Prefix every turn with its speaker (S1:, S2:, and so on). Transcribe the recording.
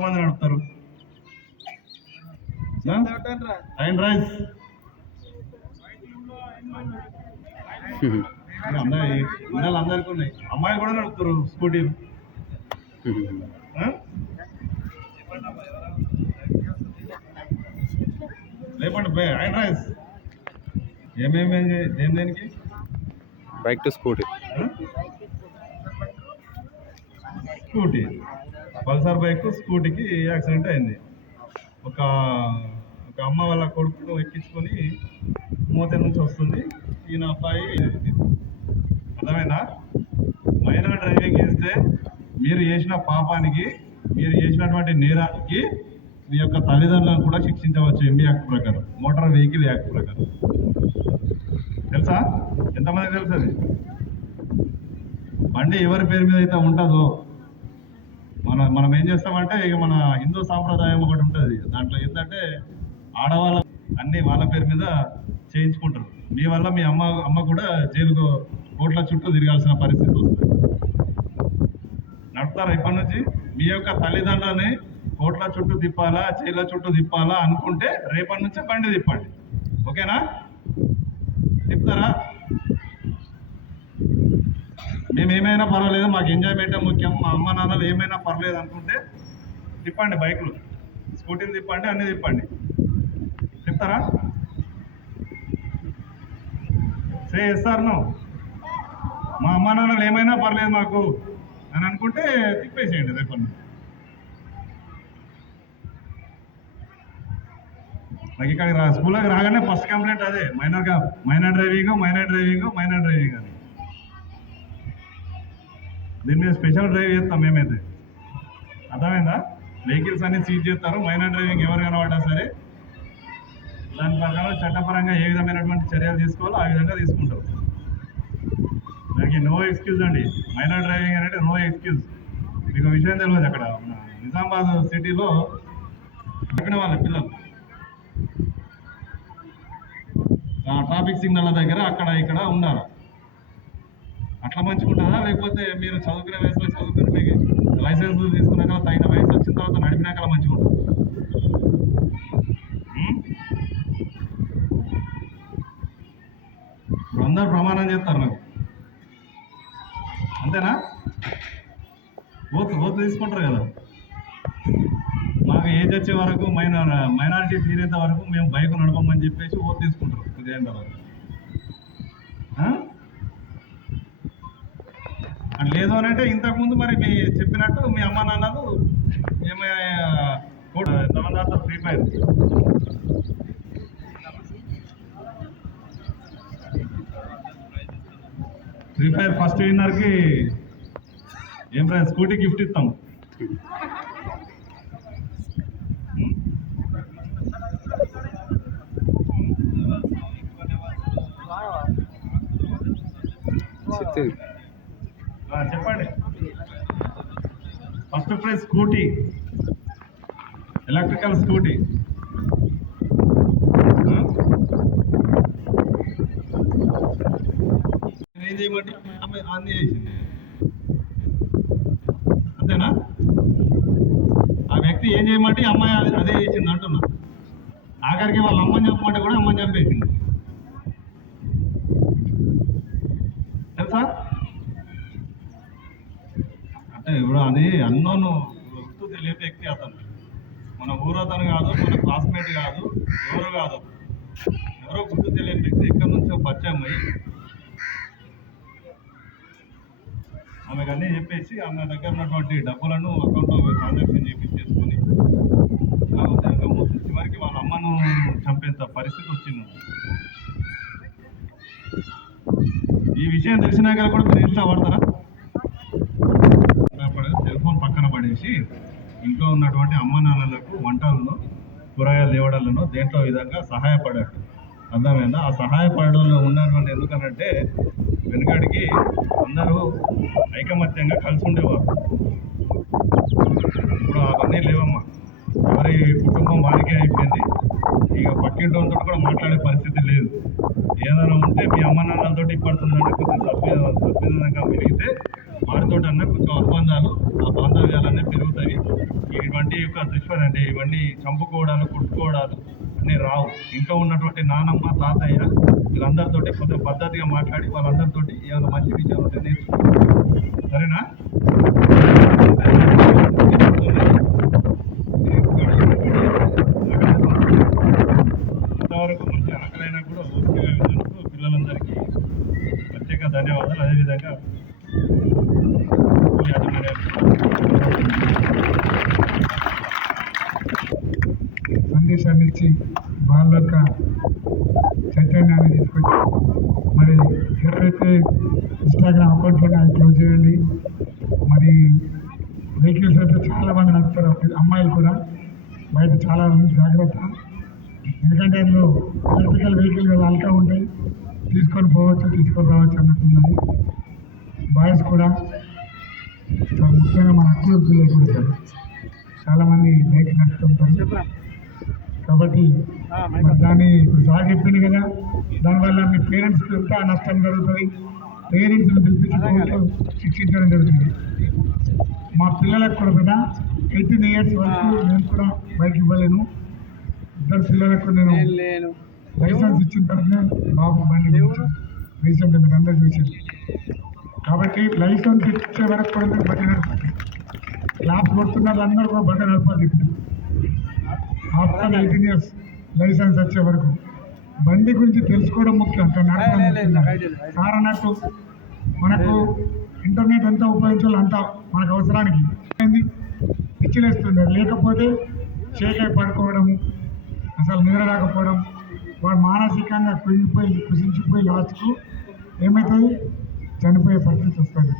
S1: ఎంతమంది నడుపుతారు? And rice. అందరి అందరికీ ఉన్నాయి. అమ్మాయిలు కూడా నడుపుతారు స్కూటీలు ఆ? లేపండి బే అండ్ రైస్. ఏమేమి దేని దేనికి?
S2: Bike to scooty?
S1: Scooty. Pulsar bike స్కూటీకి accident అయింది. ఒక ఒక అమ్మ వాళ్ళ కొడుకును ఎక్కించుకొని మూత నుంచి వస్తుంది. ఈయన అబ్బాయి అర్థమైందా? మైనర్ డ్రైవింగ్ చేస్తే మీరు చేసిన పాపానికి మీరు చేసినటువంటి నేరానికి మీ యొక్క తల్లిదండ్రులను కూడా శిక్షించవచ్చు ఎంబీ యాక్ట్ ప్రకారం మోటార్ వెహికల్ యాక్ట్ ప్రకారం. తెలుసా? ఎంతమంది తెలుసు అది? బండి ఎవరి పేరు మీద అయితే ఉంటుందో? మన మనం ఏం చేస్తామంటే ఇక మన హిందూ సాంప్రదాయం ఒకటి ఉంటుంది. దాంట్లో ఏంటంటే ఆడవాళ్ళ అన్ని వాళ్ళ పేరు మీద చేయించుకుంటారు. మీ వల్ల మీ అమ్మ అమ్మ కూడా జైలుకు కోట్ల చుట్టూ తిరగాల్సిన పరిస్థితి వస్తుంది. నడుపుతారా ఇప్పటి నుంచి? మీ యొక్క తల్లిదండ్రులని కోట్ల చుట్టూ తిప్పాలా జైళ్ళ చుట్టూ తిప్పాలా అనుకుంటే రేపటి నుంచే బండి తిప్పండి. ఓకేనా? తిప్పుతారా? మేము ఏమైనా పర్వాలేదు మాకు ఎంజాయ్మెంటే ముఖ్యం మా అమ్మ నాన్నలు ఏమైనా పర్లేదు అనుకుంటే తిప్పండి బైకులు. స్కూటీలు తిప్పండి అన్నీ తిప్పండి. చెప్తారా? సే సార్ నువ్వు మా అమ్మ నాన్నలు ఏమైనా పర్లేదు మాకు అని అనుకుంటే తిప్పేసేయండి రేపటి నాకు ఇక్కడ రా స్కూల్లోకి రాగానే ఫస్ట్ కంప్లైంట్ అదే మైనర్గా minor driving minor driving minor driving అని. దీని మీద స్పెషల్ డ్రైవ్ చేస్తాం మేమైతే. అర్థమైందా? వెహికల్స్ అన్ని సీజ్ చేస్తారు. మైనర్ డ్రైవింగ్ ఎవరు కనబడ్డా సరే దాని ప్రకారం చట్టపరంగా ఏ విధమైనటువంటి చర్యలు తీసుకోవాలో ఆ విధంగా తీసుకుంటారు దానికి నో ఎక్స్క్యూజ్ అండి. మైనర్ డ్రైవింగ్ అనేది నో ఎక్స్క్యూజ్ మీకు విషయం తెలియదు అక్కడ. నిజామాబాద్ సిటీలో ఎక్కిన వాళ్ళ పిల్లలు. ట్రాఫిక్ సిగ్నల్ దగ్గర అక్కడ ఇక్కడ ఉన్నారు అట్లా మంచిగుంటుందా లేకపోతే మీరు చదువుకునే వయసులో చదువుకుని మీకు లైసెన్స్ తీసుకున్నాక తగిన వయసు వచ్చిన తర్వాత నడిపినాక మంచిగా ఉంటుంది ఇప్పుడు అందరు ప్రమాణం చేస్తారు నాకు అంతేనా? ఓత్ ఓత్ తీసుకుంటారు కదా. మాకు ఏజ్ వచ్చే వరకు మైనార్ మైనారిటీ తీరేంత వరకు మేము బైక్ నడపమని చెప్పేసి ఓత్ తీసుకుంటారు. ఇదేం తర్వాత. లేదు అని అంటే ఇంతకుముందు మరి మీ చెప్పినట్టు మీ అమ్మ నాన్నలు ఏమైనా కోడ్ తమదాత Free Fire. Free Fire first విన్నర్కి ఏం రా స్కూటీ గిఫ్ట్ ఇస్తాం.
S2: చెప్తే
S1: చెప్పండి. First prize scooty electrical scooty ఏం చేయమంటే అమ్మాయి ఆన్ చేసింది. అంతేనా? ఆ వ్యక్తి ఏం చేయమంటే అమ్మాయి అదే అదే చేసింది అంటున్నా. ఆఖరికి వాళ్ళ అమ్మని చెప్పమంటే కూడా అమ్మని చంపేసింది తెలుసా అంటే ఇప్పుడు అది గుర్తు తెలియని వ్యక్తి అతను. మన ఊరు అతను కాదు మన క్లాస్మేట్ కాదు ఎవరు కాదు. ఎవరో గుర్తు తెలియని వ్యక్తి ఎక్కడి నుంచో పరిచయం అయ్యి ఆమెకు అన్నీ చెప్పేసి ఆమె దగ్గర ఉన్నటువంటి డబ్బులను అకౌంట్లో ట్రాన్సాక్షన్ చేపించేసుకొని చివరికి వాళ్ళ అమ్మను చంపేంత పరిస్థితి వచ్చింది. ఈ విషయం తెలిసినాక కూడా మీరు ఇంట్లో పడతారా? చేసి ఇంట్లో ఉన్నటువంటి అమ్మ నాన్నలకు వంటలను కూరగాయలు తేవడాలను దేంట్లో విధంగా సహాయపడాడు అర్థమైందా? ఆ సహాయపడడంలో ఉన్నటువంటి ఎందుకనంటే వెనుకడికి అందరూ ఐకమత్యంగా కలిసి ఉండేవారు ఇప్పుడు అవన్నీ లేవమ్మా. ఎవరి కుటుంబం వారికే అయిపోయింది. ఇక పక్కింటి వాళ్ళతో కూడా మాట్లాడే పరిస్థితి లేదు. ఏదైనా ఉంటే మీ అమ్మ నాన్నలతో ఇప్పడుతుందంటే కొంచెం సభ్య సభ్యతంగా పెరిగితే వాటితో అన్న కొంచెం అనుబంధాలు ఆ బాంధవ్యాలన్నీ పెరుగుతాయి. ఇటువంటి యొక్క దుష్పరి అంటే ఇవన్నీ చంపుకోవడాలు కొట్టుకోవడాలు అన్నీ రావు. ఇంట్లో ఉన్నటువంటి నానమ్మ తాతయ్య వీళ్ళందరితోటి కొంచెం పద్ధతిగా మాట్లాడి వాళ్ళందరితోటి ఏమైనా మంచి విషయాలు ఉంటే సరేనా? ఇంతవరకు మంచి ఆకలైనా కూడా పిల్లలందరికీ ప్రత్యేక ధన్యవాదాలు. అదేవిధంగా
S3: సందేశాన్ని ఇచ్చి వాళ్ళ యొక్క చైతన్యాన్ని తీసుకొచ్చి మరి ఎవరైతే ఇన్స్టాగ్రామ్ అకౌంట్ ఉంటే అది క్లోజ్ చేయండి. మరి వెహికల్స్ అయితే చాలా మంది నడుపుతారు. అమ్మాయిలు కూడా బయట చాలా జాగ్రత్త. ఎందుకంటే అందులో ఎలక్ట్రికల్ వెహికల్ కదా అల్కా ఉంటాయి తీసుకొని పోవచ్చు తీసుకొని రావచ్చు అన్నట్టున్నది. బాయ్స్ కూడా ముఖ్యంగా మన కూడా సార్ చాలామంది బైక్ నడుపుతుంటారు కాబట్టి దాన్ని ఇప్పుడు సార్ చెప్పింది కదా దానివల్ల మీ పేరెంట్స్కి ఎంత నష్టం జరుగుతుంది? పేరెంట్స్ని పిలిపించి శిక్షించడం జరుగుతుంది. మా పిల్లలకు కూడా కదా ఎయిటీన్ ఇయర్స్ వరకు నేను కూడా బైక్ ఇవ్వలేను. ఇద్దరు పిల్లలకు నేను లైసెన్స్ ఇచ్చిన తర్వాత బాబు బండి రీసెంట్ మీరు అందరూ చూసారు కాబట్టి లైసెన్స్ ఇచ్చే వరకు కూడా మీరు బండి నడపాలి క్లాస్ కొడుతున్న వాళ్ళందరూ కూడా బండి నడపాలి ఆఫ్టర్ ఎయిటీన్ ఇయర్స్ లైసెన్స్ వచ్చే వరకు. బండి గురించి తెలుసుకోవడం ముఖ్యం. సార్ అన్నట్టు మనకు ఇంటర్నెట్ ఎంత ఉపయోగించాలో అంత మనకు అవసరానికి పిచ్చిలేస్తుంది లేకపోతే షేక్ అయి పడుకోవడము అసలు నిద్ర రాకపోవడం వాడు మానసికంగా కుంగిపోయి కుసించిపోయి లాస్ట్కు ఏమవుతుంది చనిపోయే పరిస్థితి వస్తుంది.